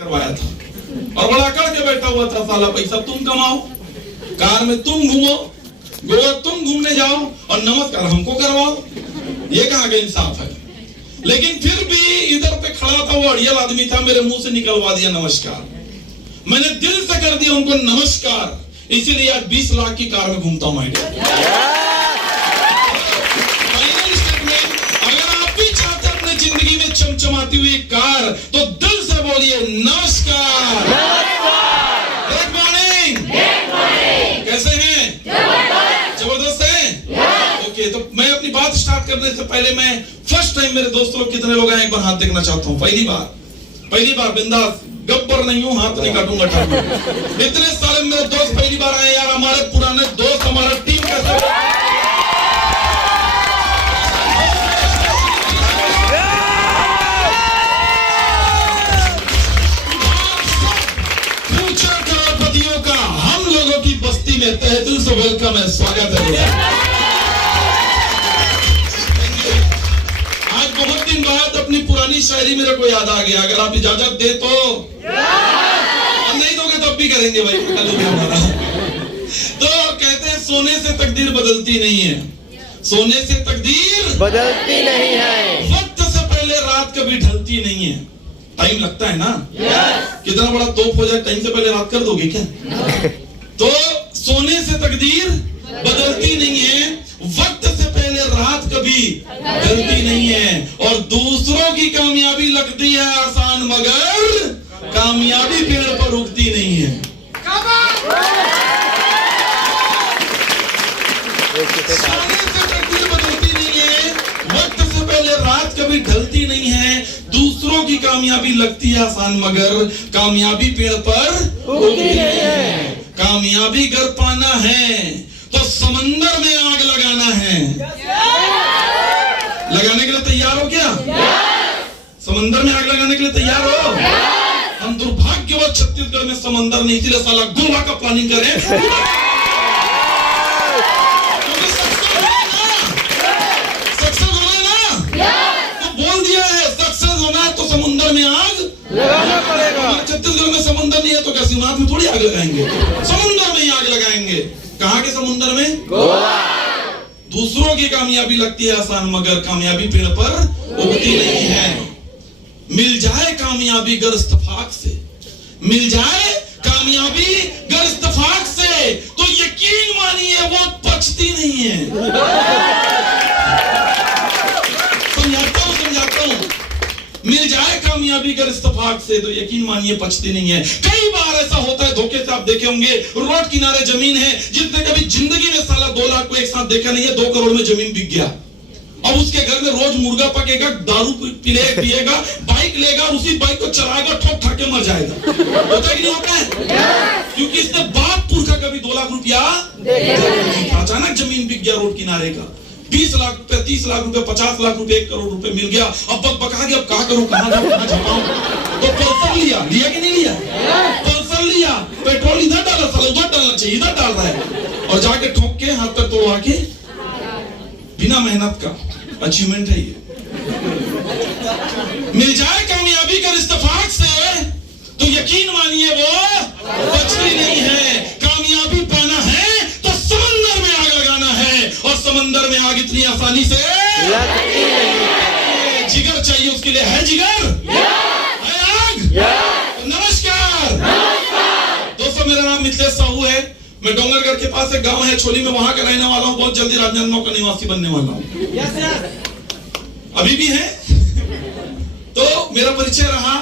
करवाया था और बड़ा अकड़ के बैठा हुआ था, साला पैसा तुम कमाओ, कार में तुम घूमो, गोवा तुम घूमने जाओ और नमस्कार हमको करवाओ, ये कहाँ का इंसाफ है। लेकिन फिर भी इधर पे खड़ा था वो अड़ियल आदमी था, मेरे मुंह से निकलवा दिया नमस्कार, मैंने दिल से कर दिया उनको नमस्कार, इसीलिए आज 20 लाख की कार में घूमता हूं। जिंदगी में चमचमाती हुई कार, तो दिल से बोलिए नमस्कार, गुड मॉर्निंग, कैसे हैं? जबरदस्त हैं? ओके, तो मैं अपनी बात स्टार्ट करने से पहले मैं फर्स्ट टाइम मेरे दोस्त लोग कितने लोग आए एक बार हाथ देखना चाहता हूँ। पहली बार बिंदास, गब्बर नहीं हूँ, हाथ नहीं काटूंगा। इतने सारे मेरे दोस्त पहली बार आए यार, हमारे पुराने दोस्त, हमारा टीम कैसे बस्ती में तहे दिल से वेलकम है, स्वागत है। आज बहुत दिन बाद अपनी पुरानी शायरी मेरे को याद आ गया, अगर आप इजाजत दे तो, और नहीं दोगे तब भी करेंगे भाई, हमारा। तो कहते हैं सोने से तकदीर बदलती नहीं है, सोने से तकदीर बदलती नहीं है, वक्त से पहले रात कभी ढलती नहीं है। टाइम लगता है ना, कितना बड़ा तोप हो जाए, टाइम से पहले रात कर दोगे क्या? तो सोने से तकदीर बदलती नहीं है, वक्त से पहले रात कभी ढलती नहीं है, और दूसरों की कामयाबी लगती है आसान, मगर कामयाबी पेड़ पर उगती नहीं है। सोने से तकदीर बदलती नहीं है, वक्त से पहले रात कभी ढलती नहीं है, दूसरों की कामयाबी लगती है आसान, मगर कामयाबी पेड़ पर उगती नहीं है। कामयाबी घर पाना है तो समंदर में आग लगाना है। लगाने के लिए तैयार हो क्या? समंदर में आग लगाने के लिए तैयार हो? हम दुर्भाग्यवश छत्तीसगढ़ में समंदर नहीं, इसलिए साला गोवा का प्लानिंग करें। सक्सेस होना है ना, तो बोल दिया है सक्सेस होना है तो समुद्र में आग लगाना पड़ेगा। छत्तीसगढ़ में समुद्र नहीं है तो क्या सीमांत में थोड़ी आग लगाएंगे, समुद्र में ही आग लगाएंगे। कहाँ के समुद्र में? गोवा। दूसरों की कामयाबी लगती है आसान, मगर कामयाबी पेड़ पर उगती नहीं है। मिल जाए कामयाबी गर इत्तेफाक से, मिल जाए कामयाबी गर इत्तेफाक से, तो यकीन मानिए वो पचती नहीं है। समझाता हूं, मिल जाए कामयाबी कर इत्तेफाक से, तो यकीन मानिए पचती नहीं है। कई बार ऐसा होता है, धोखे से आप देखे होंगे, रोड किनारे जमीन है, जिसने कभी जिंदगी में साला 2 लाख को एक साथ देखा नहीं है, 2 करोड़ में जमीन बिक गया। अब उसके घर में रोज मुर्गा पकेगा, दारू पिएगा, बाइक लेगा, उसी बाइक को चलाएगा, ठोक ठाक के मर जाएगा। होता है कि नहीं होता है? क्योंकि इसने बाप पुरखा कभी 2 लाख रुपया, अचानक जमीन बिक गया रोड किनारे का, 20 लाख रुपए, 30 लाख रुपए, 50 लाख रुपए, 1 करोड़ रुपए मिल गया। अब बका गया, अब कहा करूं, कहां जाऊं, कहां छपाऊं? तो पल्सर लिया कि नहीं लिया? पल्सर लिया, पेट्रोल इधर डाला, साला उधर डालना चाहिए, इधर डाल रहा है, और जाके ठोक के हाथ तक तोड़वा के, बिना मेहनत का अचीवमेंट है ये। मिल जाए कामयाबी कर इत्तेफाक से, तो यकीन मानिए वो बचती नहीं है। कामयाबी पाना है तो समंदर में आग लगाना है, और समंदर में आग इतनी आसानी से लगती नहीं। जिगर चाहिए उसके लिए, है जिगर? है आग? नमस्कार दोस्तों, मेरा नाम मिथिलेश साहू है, मैं डोंगरगढ़ के पास एक गांव है छोली में, वहां का रहने वाला हूं। बहुत जल्दी राजनांदगांव का निवासी बनने वाला हूं, अभी भी है। तो मेरा परिचय रहा,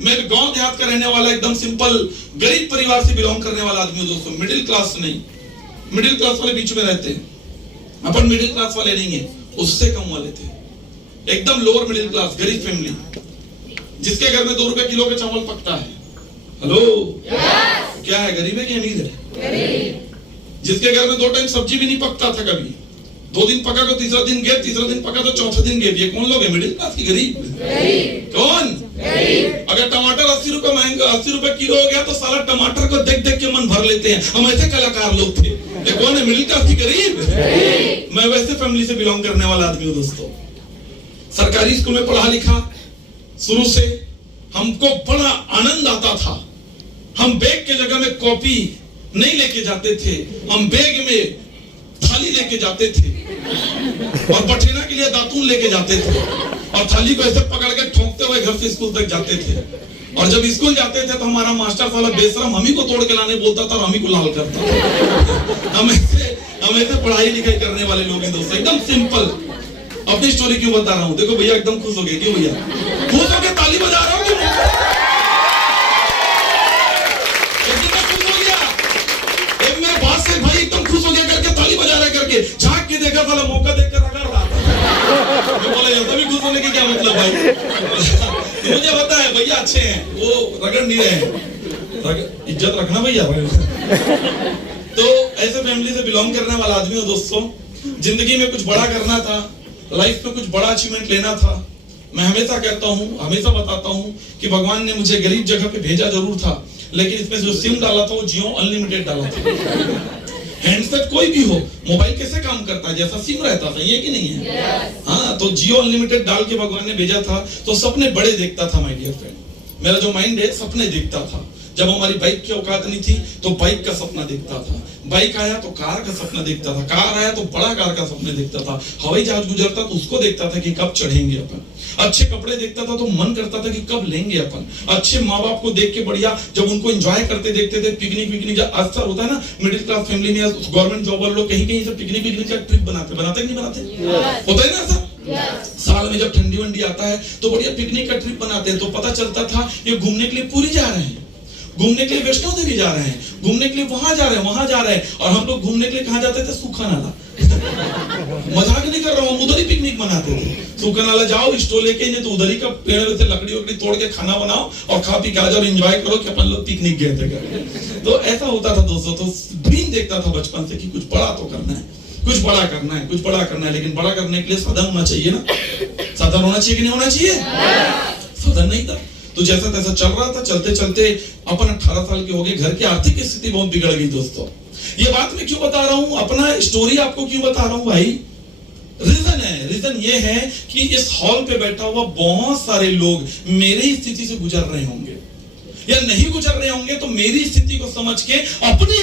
मैं गांव देहात का रहने वाला, एकदम सिंपल गरीब परिवार से बिलोंग करने वाला आदमी हूं दोस्तों। मिडिल क्लास नहीं, मिडिल क्लास वाले बीच में रहते हैं, अपन मिडिल क्लास वाले नहीं है, उससे कम वाले थे, एकदम लोअर मिडिल क्लास, गरीब फैमिली, जिसके घर में 2 रुपए किलो का चावल पकता है। हेलो, क्या है, गरीब है कि अमीर है? जिसके घर में 2 टाइम सब्जी भी नहीं पकता था कभी, 2 दिन पका तो तीसरा दिन गेप, तीसरा दिन पका तो चौथे दिन गेप। ये कौन लोग है? मिडिल क्लास की गरीब। कौन? अगर टमाटर 80 रुपए महंगा, 80 रुपए किलो हो गया तो साला टमाटर को देख देख के मन भर लेते हैं। हम ऐसे कलाकार लोग थे। ये कौन है? मिडिल क्लास की गरीब। मैं वैसे फैमिली से बिलोंग करने वाला आदमी हूँ दोस्तों। सरकारी स्कूल में पढ़ा लिखा शुरू से, हमको बड़ा आनंद आता था। हम बैग के जगह में कॉपी नहीं लेके जाते थे, हम बैग में थाली लेके जाते थे और बठेना के लिए दातून लेके जाते थे और थाली को ऐसे पकड़ के ठोकते हुए घर से स्कूल तक जाते थे। और जब स्कूल जाते थे तो हमारा मास्टर साला बेशरम हम ही को तोड़ के लाने बोलता था और हम ही को लाल करता था। हम ऐसे पढ़ाई लिखाई करने वाले लोग हैं दोस्तों, एकदम सिंपल। अपनी स्टोरी क्यों बता रहा हूँ? देखो भैया एकदम खुश हो गए, क्यों भैया खुश हो गए? ताली बजा रहा हूँ क्यों? खुश हो गया एक मेरे पास से भाई एकदम खुश हो गया करके ताली बजा रहा करके, झांक के देखा साला मौका देखकर रगड़ रहा था। मैं बोला ये तभी खुश होने की क्या मतलब भाई? मुझे पता है भैया अच्छे हैं, वो रगड़ नहीं रहे हैं। इज्जत रखना भैया। तो ऐसे फैमिली से बिलोंग करने वाला आदमी हो दोस्तों। जिंदगी में कुछ बड़ा करना था, लाइफ में कुछ बड़ा अचीवमेंट लेना था। मैं हमेशा कहता हूँ, हमेशा बताता हूँ कि भगवान ने मुझे गरीब जगह पे भेजा जरूर था, लेकिन इसमें जो सिम डाला था वो जियो अनलिमिटेड डाला था। हैंडसेट कोई भी हो, मोबाइल कैसे काम करता है? जैसा सिम रहता था, ये कि नहीं है? हाँ, तो जियो अनलिमिटेड डाल के भगवान ने भेजा था। तो सपने बड़े देखता था माय डियर फ्रेंड। मेरा जो माइंड है सपने देखता था। जब हमारी बाइक की औकात नहीं थी तो बाइक का सपना देखता था, बाइक आया तो कार का सपना देखता था, कार आया तो बड़ा कार का सपना देखता था, हवाई जहाज गुजरता तो उसको देखता था कि कब चढ़ेंगे अपन, अच्छे कपड़े देखता था तो मन करता था कि कब लेंगे अपन, अच्छे माँ बाप को देख के बढ़िया जब उनको एंजॉय करते देखते थे, पिकनिक जब अक्सर होता है ना मिडिल क्लास फैमिली में, गवर्नमेंट जॉब वाले लोग कहीं कहीं से पिकनिक का ट्रिप बनाते कि नहीं बनाते? होता है ना ऐसा? साल में जब ठंडी वंडी आता है तो बढ़िया पिकनिक का ट्रिप बनाते हैं। तो पता चलता था ये घूमने के लिए पूरी जा रहे हैं, घूमने के लिए वैष्णो देवी जा रहे हैं, घूमने के लिए वहां जा रहे हैं, वहां जा रहे हैं। और हम लोग घूमने के लिए कहां जाते थे? सूखा नाला। मजाक नहीं कर रहा हूँ, उधर ही पिकनिक मनाते थे। सूखा नाला जाओ, स्टोव लेके, नहीं तो उधर ही का पेड़ से लकड़ी वकड़ी तोड़ के खाना बनाओ और खा पी के आ जाओ, एंजॉय करो कि अपन लोग पिकनिक गए थे। तो ऐसा होता था दोस्तों। तो ड्रीम देखता था बचपन से कि कुछ बड़ा तो करना है, कुछ बड़ा करना है, कुछ बड़ा करना है। लेकिन बड़ा करने के लिए साधन होना चाहिए ना? साधन होना चाहिए कि नहीं होना चाहिए? साधन नहीं था तो जैसा तैसा चल रहा था। चलते चलते अपन 18 साल के हो गए, घर की आर्थिक स्थिति बहुत बिगड़ गई दोस्तों। ये बात मैं क्यों बता रहा हूं, अपना स्टोरी आपको क्यों बता रहा हूं भाई? रीजन ये है कि इस हॉल पे बैठा हुआ बहुत सारे लोग मेरी स्थिति से गुजर रहे होंगे या नहीं गुजर रहे होंगे, तो मेरी स्थिति को समझ के अपनी